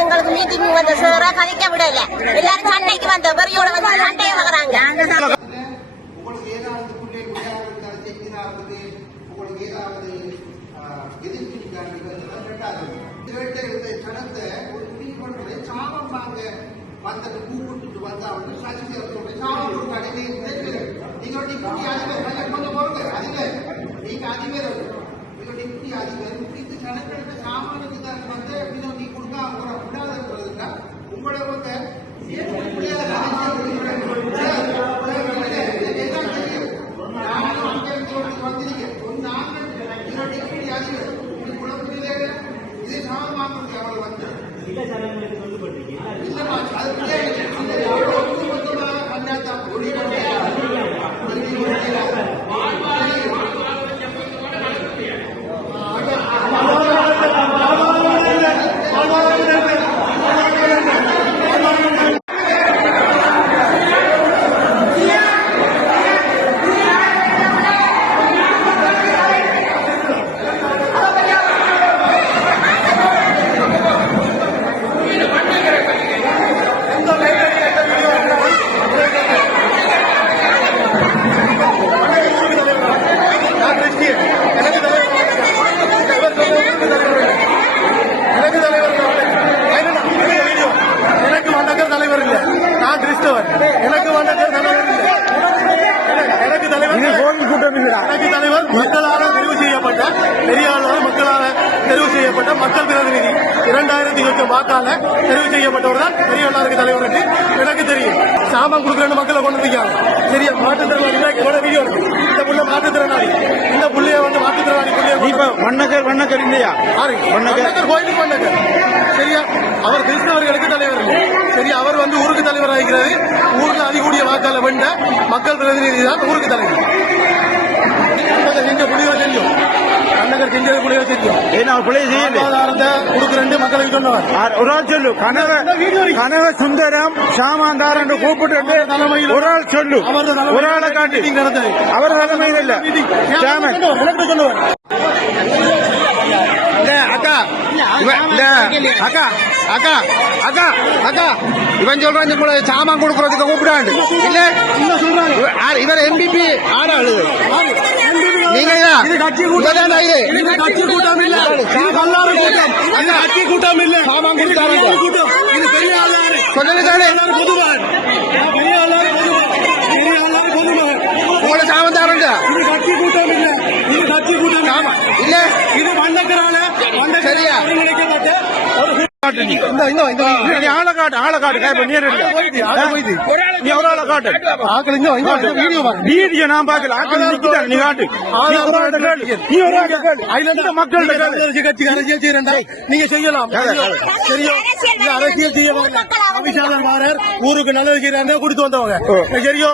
எங்களுக்கு மீட்டிங் வந்த சாரா கதைக்க விடல. எல்லாரும் சண்டைக்கு வந்த பெரியோட வந்து சண்டையை வராங்க. மக்கள் பிரதிநிதி 2008 வாக்கால தெரிவு செய்யப்பட்டவர் தான் பெரியவர்களுக்கு தலைவர் என்று எனக்கு தெரியும். சாமான் கொடுக்குற மக்களை கொண்டு வந்திருக்காங்க. சரியா மாற்றுத்திறனாளி வீடியோ இந்த புள்ள மாற்றுத்திறனாளி, இந்த புள்ளைய வந்து மாற்றுத்திறனாளி வண்ணகர் இல்லையா? வண்ணகர் கோயிலுக்கு வண்ணகர். சரியா அவர் கிறிஸ்தவர்களுக்கு தலைவர் இல்லை. சரியா அவர் வந்து ஊருக்கு தலைவர் ஆகிறது. ஊர்ல அதிகூடிய வாக்கால வென்ற மக்கள் பிரதிநிதி தான் ஊருக்கு தலைவர். எங்க புள்ளியோ தெரியும், கண்ணகர் செஞ்சது புள்ளியோ தெரியும். கொடுக்குறேன் மக்களை சொன்னவர் ஒரு ஆள் சொல்லு. கனக சுந்தரம் சாமாந்தார் என்று கூப்பிட்டு தலைமையில் ஒரு ஆள் சொல்லு. ஒரு ஆளை காட்டி அவர் தலைமையில் இல்ல சொன்னவர். அக்கா அக்கா அக்கா அக்கா அக்கா இவன் சொல்றான் கூட சாமான் கொடுக்கறதுக்கு கூப்பிடாண்டு இல்ல இவர் எம்பிபி ஆனா அழுது நீங்க கட்சி கூட்டம் இல்ல, கட்சி கூட்டம் இல்ல, சாமான் கொடுத்தாங்க. இது பெரிய ஆளாரு பொதுவான் உங்களோட சாமந்தாரங்க இது கட்சி கூட்டம் இல்ல, இது கட்சி கூட்டம் இல்ல, இது வண்ணக்கரால சரியா வீடியோ நான் பாக்கல நீ காட்டு நீங்க செய்யலாம். அரசியல் செய்ய ஊருக்கு நல்லது செய்யறாங்க கொடுத்து வந்தவங்க. சரியோ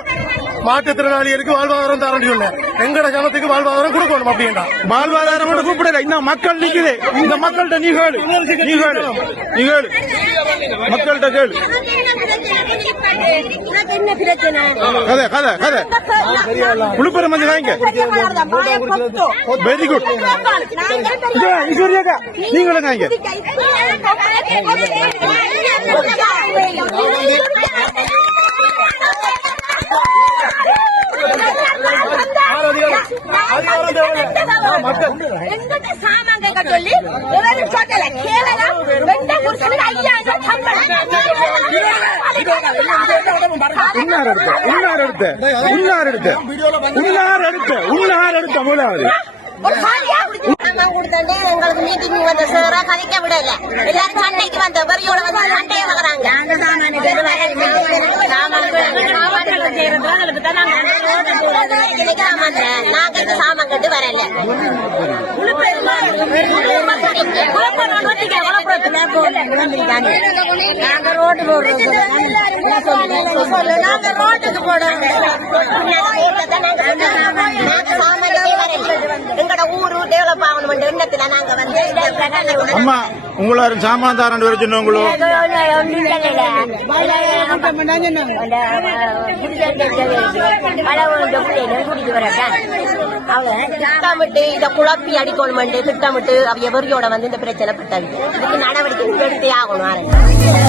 மாற்றுத்திறனாளிகளுக்கு வாழ்வாதாரம் தரேன் சொன்னேன். எங்கட ஜனத்துக்கு வாழ்வாதாரம் கொடுக்கணும் அப்படின்னா வாழ்வாதாரம் கூப்பிடல. இந்த மக்கள் நிக்குது. இந்த மக்கள்கிட்ட மக்கள்கிட்ட கேளு. கதை கதை கதை விழுப்புரம் வந்து வாங்க. Very good. நீங்களும் வாங்க. சொல்லி எங்களுக்கு மீட்டிங் வந்த சாரா கதைக்க விடல. எல்லாரும் சண்டைக்கு வந்த பெரியோட வந்து சண்டையை வராங்க. நாங்க இந்த சாமான் கட்டு வரல. நாங்க ரோட்டு போடுறோம். நாங்க ரோட்டுக்கு போடுறோம். எங்கட ஊரு டெவலப் ஆகணும். ஆகணும் எண்ணத்துல நாங்க வந்து இந்த பிரச்சனையோட அம்மா உங்களை சாமான்தாரன் வர சொன்னவங்களோ திட்டமிட்டு இதை குழப்பி அடிக்கணும் திட்டமிட்டு அவைய வெறியோட வந்து இந்த பிரச்சனை பட்டது இதுக்கு நடவடிக்கை எடுத்தே ஆகணும்